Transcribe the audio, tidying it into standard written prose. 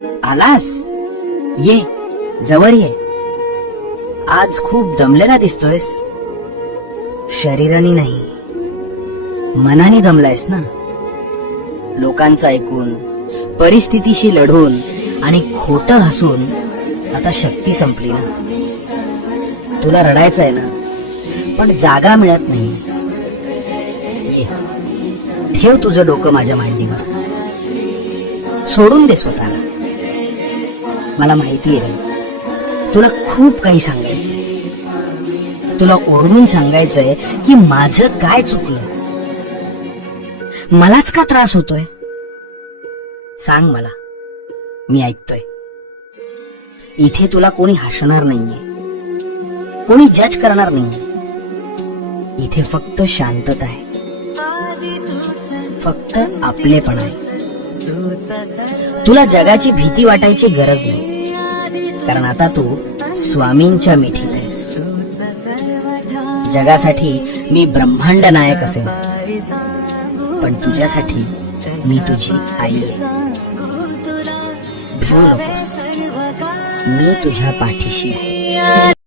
आलास? ये, जवळ ये. आज खूप दमलेला दिसतोयस. शरीराने नाही, मनाने दमलायस ना. लोकांचं ऐकून, परिस्थितीशी लढून आणि खोटं हसून आता शक्ती संपली ना. तुला रडायचं आहे ना, पण जागा मिळत नाही. ये, ठेव तुझं डोकं माझ्या मांडीवर. सोडून दे स्वतःला. मला माहिती आहे रे, तुला खूप काही सांगायचंय. तुला ओरडून सांगायचंय की माझं काय चुकलं, मलाच का त्रास होतोय. सांग मला, मी ऐकतोय. इथे तुला कोणी हसणार नाहीये, कोणी जज करणार नाहीये. इथे फक्त शांतता आहे, फक्त आपलेपण आहे. तुला जगाची भीती वाटायची गरज नाही, कारण आता तू स्वामींच्या मिठीत आहेस. जगासाठी मी ब्रह्मांड नायक असेल, पण तुझ्यासाठी मी तुझी आई आहे. भिवू नकोस, मी तुझ्या पाठीशी आहे.